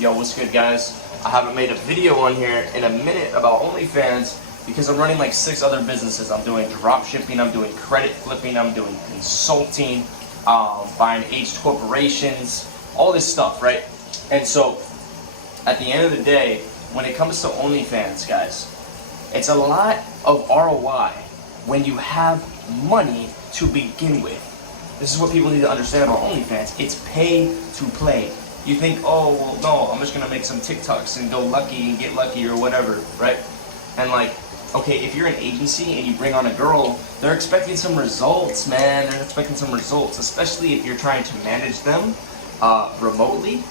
Yo, what's good, guys? I haven't made a video on here in a minute about OnlyFans because I'm running like 6 other businesses. I'm doing drop shipping, I'm doing credit flipping, I'm doing consulting, buying aged corporations, all this stuff, right? And so, at the end of the day, when it comes to OnlyFans, guys, it's a lot of ROI when you have money to begin with. This is what people need to understand about OnlyFans. It's pay to play. You think, oh, well, no, I'm just going to make some TikToks and go lucky and get lucky or whatever, right? And like, okay, if you're an agency and you bring on a girl, they're expecting some results, man. They're expecting some results, especially if you're trying to manage them remotely.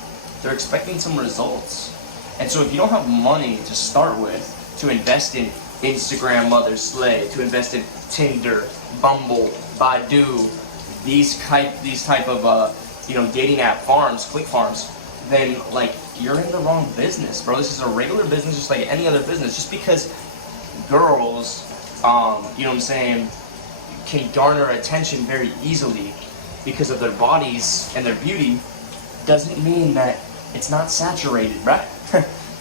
They're expecting some results. And so if you don't have money to start with, to invest in Instagram Mother Slay, to invest in Tinder, Bumble, Badoo, these type of dating app farms, click farms, then like you're in the wrong business, bro. This is a regular business just like any other business. Just because girls, you know what I'm saying, can garner attention very easily because of their bodies and their beauty, doesn't mean that it's not saturated, right?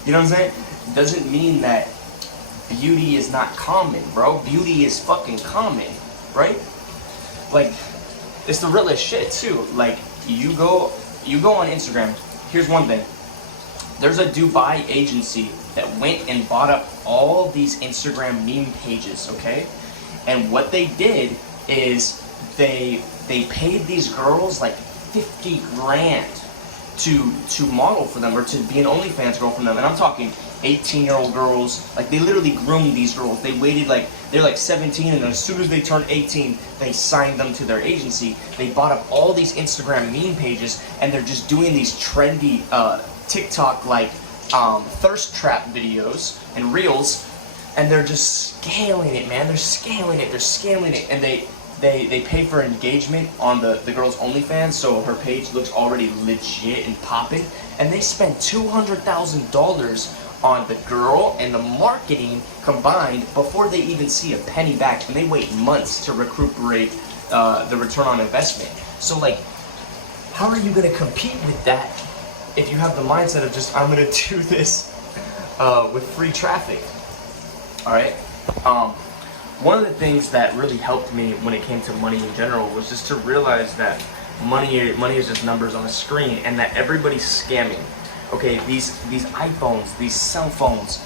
You know what I'm saying? Doesn't mean that beauty is not common, bro. Beauty is fucking common, right? Like, it's the realest shit too. Like, you go on Instagram. Here's one thing. There's a Dubai agency that went and bought up all these Instagram meme pages, okay? And what they did is they paid these girls like 50 grand to model for them or to be an OnlyFans girl for them. And I'm talking 18-year-old girls. Like, they literally groomed these girls. They waited like, they're like 17, and as soon as they turned 18, they signed them to their agency. They bought up all these Instagram meme pages, and they're just doing these trendy TikTok like thirst trap videos and reels, and they're just scaling it, man. They're scaling it, and they pay for engagement on the girl's OnlyFans, so her page looks already legit and popping, and they spend $200,000 on the girl and the marketing combined before they even see a penny back, and they wait months to recuperate the return on investment. So like, how are you going to compete with that if you have the mindset of just, I'm going to do this with free traffic? Alright? One of the things that really helped me when it came to money in general was just to realize that money is just numbers on a screen, and that everybody's scamming. Okay, these iPhones, these cell phones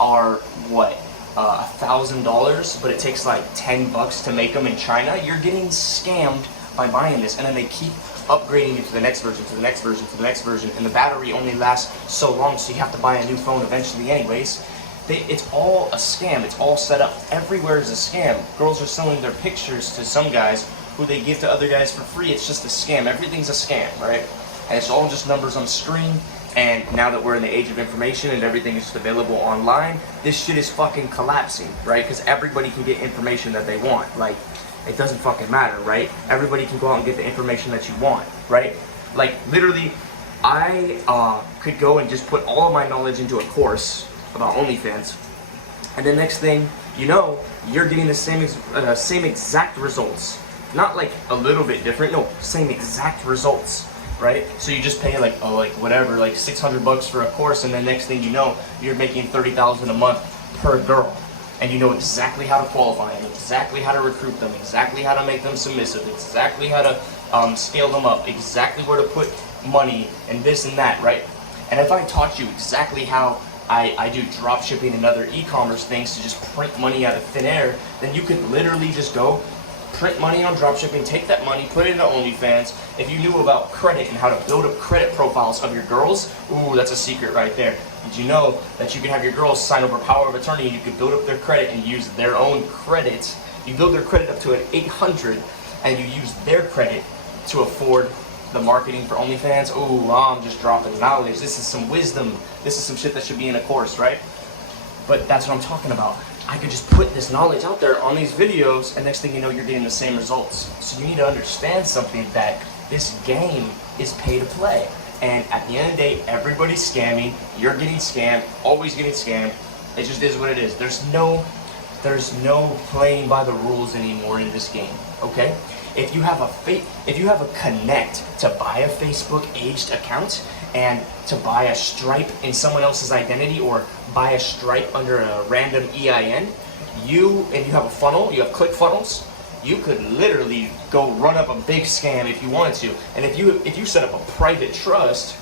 are what, $1,000, but it takes like $10 to make them in China. You're getting scammed by buying this, and then they keep upgrading it to the next version, to the next version, to the next version, and the battery only lasts so long, so you have to buy a new phone eventually anyways. It's all a scam. It's all set up. Everywhere is a scam. Girls are selling their pictures to some guys who they give to other guys for free. It's just a scam. Everything's a scam, right? And it's all just numbers on the screen. And now that we're in the age of information and everything is just available online, this shit is fucking collapsing, right? Because everybody can get information that they want. Like, it doesn't fucking matter, right? Everybody can go out and get the information that you want, right? Like, literally, I could go and just put all of my knowledge into a course about OnlyFans, and the next thing you know, you're getting the same exact results. Not like a little bit different, no, same exact results, right? So you just pay like whatever, like $600 for a course, and then next thing you know, you're making $30,000 a month per girl, and you know exactly how to qualify them, exactly how to recruit them, exactly how to make them submissive, exactly how to scale them up, exactly where to put money and this and that, right? And if I taught you exactly how I do drop shipping and other e-commerce things to just print money out of thin air, then you could literally just go print money on drop shipping, take that money, put it into OnlyFans. If you knew about credit and how to build up credit profiles of your girls, ooh, that's a secret right there. Did you know that you can have your girls sign over power of attorney and you can build up their credit and use their own credit? You build their credit up to an 800 and you use their credit to afford the marketing for OnlyFans. Ooh, I'm just dropping knowledge. This is some wisdom. This is some shit that should be in a course, right? But that's what I'm talking about. I could just put this knowledge out there on these videos, and next thing you know, you're getting the same results. So you need to understand something, that this game is pay to play. And at the end of the day, everybody's scamming. You're getting scammed, always getting scammed. It just is what it is. There's no playing by the rules anymore in this game, okay? If you have a Connect to buy a Facebook aged account, and to buy a stripe in someone else's identity or buy a stripe under a random EIN, you have a funnel, you have ClickFunnels, you could literally go run up a big scam if you wanted to. And if you set up a private trust,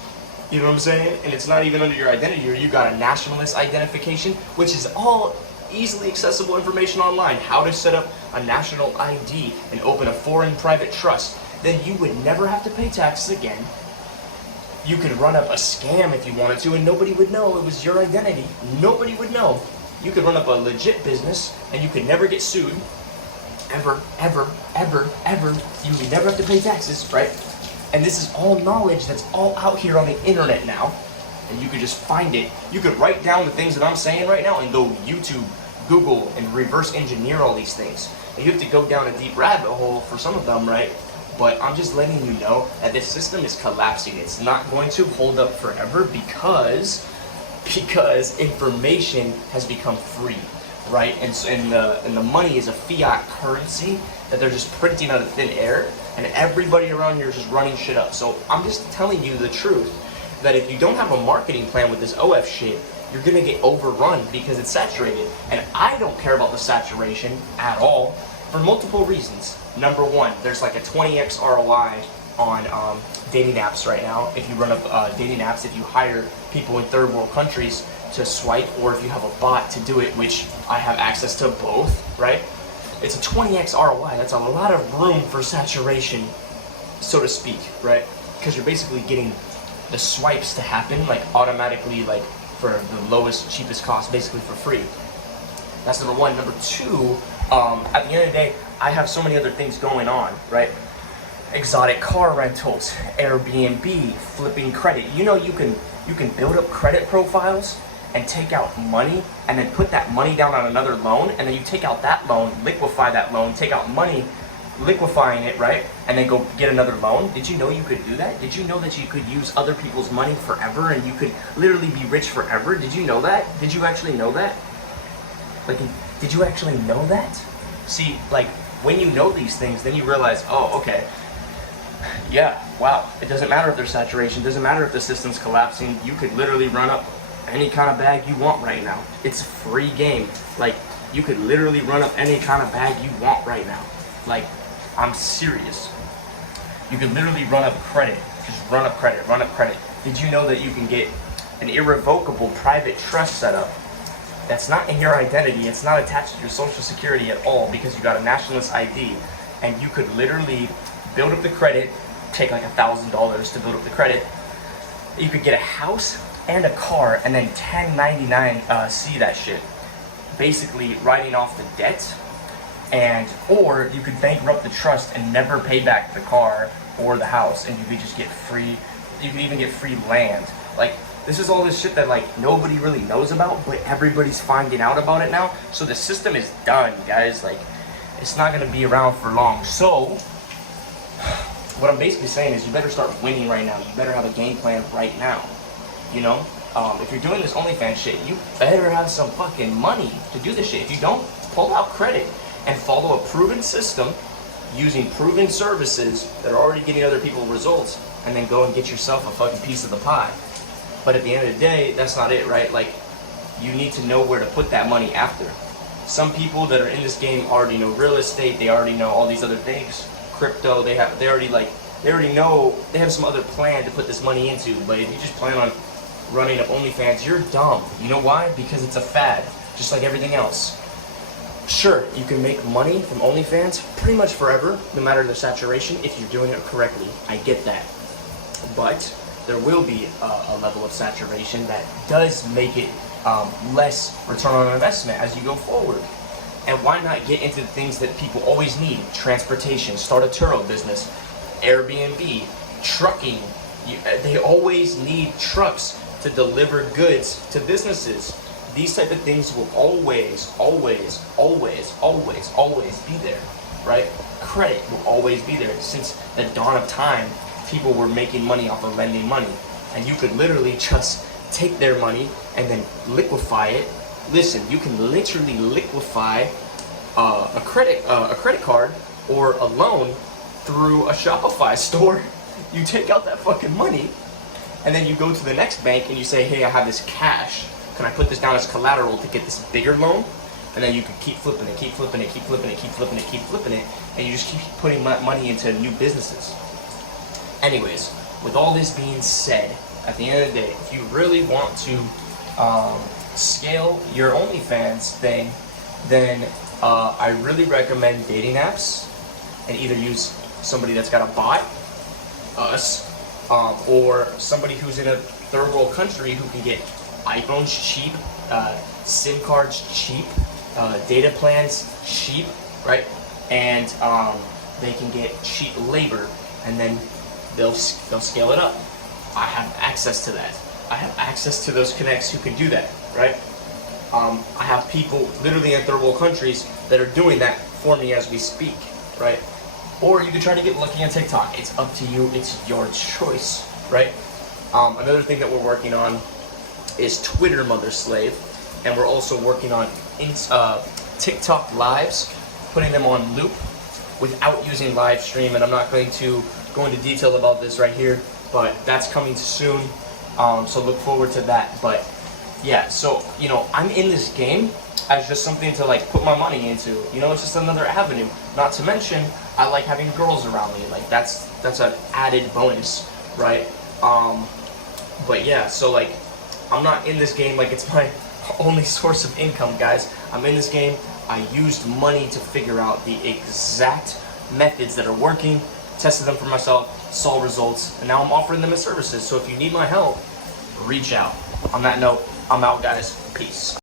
you know what I'm saying, and it's not even under your identity, or you got a nationalist identification, which is all easily accessible information online, how to set up a national ID and open a foreign private trust, then you would never have to pay taxes again. You could run up a scam if you wanted to, and nobody would know it was your identity. Nobody would know. You could run up a legit business, and you could never get sued. Ever, ever, ever, ever. You would never have to pay taxes, right? And this is all knowledge that's all out here on the internet now. And you could just find it. You could write down the things that I'm saying right now and go YouTube, Google, and reverse engineer all these things. And you have to go down a deep rabbit hole for some of them, right? But I'm just letting you know that this system is collapsing. It's not going to hold up forever because information has become free, right? And the money is a fiat currency that they're just printing out of thin air, and everybody around here is just running shit up. So I'm just telling you the truth, that if you don't have a marketing plan with this OF shit, you're gonna get overrun because it's saturated. And I don't care about the saturation at all for multiple reasons. Number one, there's like a 20x ROI on dating apps right now. If you run up dating apps, if you hire people in third world countries to swipe, or if you have a bot to do it, which I have access to both, right? It's a 20x ROI. That's a lot of room for saturation, so to speak, right? Because you're basically getting the swipes to happen like automatically, like for the lowest, cheapest cost, basically for free. That's number one. Number two, at the end of the day, I have so many other things going on, right? Exotic car rentals, Airbnb, flipping credit. You know, you can build up credit profiles and take out money and then put that money down on another loan, and then you take out that loan, liquefy that loan, take out money, liquefying it, right? And then go get another loan. Did you know you could do that? Did you know that you could use other people's money forever and you could literally be rich forever? Did you know that? Did you actually know that? Like, did you actually know that? See, like, when you know these things, then you realize, oh, okay, yeah, wow. It doesn't matter if there's saturation, doesn't matter if the system's collapsing. You could literally run up any kind of bag you want right now. It's a free game. Like, you could literally run up any kind of bag you want right now. Like, I'm serious. You could literally run up credit. Just run up credit, run up credit. Did you know that you can get an irrevocable private trust set up that's not in your identity, it's not attached to your social security at all because you got a nationalist ID, and you could literally build up the credit, take like $1,000 to build up the credit. You could get a house and a car and then 1099 that shit, basically writing off the debt. And or you could bankrupt the trust and never pay back the car or the house, and you could just get free. You could even get free land. Like, this is all this shit that like nobody really knows about, but everybody's finding out about it now. So the system is done, guys. Like, it's not gonna be around for long. So what I'm basically saying is you better start winning right now. You better have a game plan right now. You know, if you're doing this OnlyFans shit, you better have some fucking money to do this shit. If you don't, pull out credit and follow a proven system using proven services that are already getting other people results, and then go and get yourself a fucking piece of the pie. But at the end of the day, that's not it, right? Like, you need to know where to put that money after. Some people that are in this game already know real estate, they already know all these other things, crypto, they already know, they have some other plan to put this money into. But if you just plan on running up OnlyFans, you're dumb. You know why? Because it's a fad, just like everything else. Sure, you can make money from OnlyFans pretty much forever, no matter the saturation, if you're doing it correctly. I get that. But there will be a level of saturation that does make it less return on investment as you go forward. And why not get into the things that people always need? Transportation, start a Turo business, Airbnb, trucking. They always need trucks to deliver goods to businesses. These type of things will always be there, right? Credit will always be there. Since the dawn of time, people were making money off of lending money. And you could literally just take their money and then liquefy it. Listen, you can literally liquefy a credit card or a loan through a Shopify store. You take out that fucking money And then you go to the next bank and you say, hey, I have this cash. Can I put this down as collateral to get this bigger loan? And then you can keep flipping it, keep flipping it, keep flipping it, keep flipping it, keep flipping it, and you just keep putting money into new businesses. Anyways, with all this being said, at the end of the day, if you really want to scale your OnlyFans thing, then I really recommend dating apps and either use somebody that's got a bot, us, or somebody who's in a third world country who can get iPhones cheap, SIM cards cheap, data plans cheap, right? And they can get cheap labor, and then they'll scale it up. I have access to that. I have access to those connects who can do that, right? I have people literally in third world countries that are doing that for me as we speak, right? Or you can try to get lucky on TikTok. It's up to you. It's your choice, right? Another thing that we're working on is Twitter Mother Slave, and we're also working on TikTok lives, putting them on loop without using live stream. And I'm not going to go into detail about this right here, but that's coming soon. So look forward to that. But yeah, so I'm in this game as just something to like put my money into. It's just another avenue. Not to mention, I like having girls around me. Like that's an added bonus, right? But yeah, so like I'm not in this game like it's my only source of income, guys. I'm in this game. I used money to figure out the exact methods that are working, tested them for myself, saw results, and now I'm offering them as services. So if you need my help, reach out. On that note, I'm out, guys. Peace.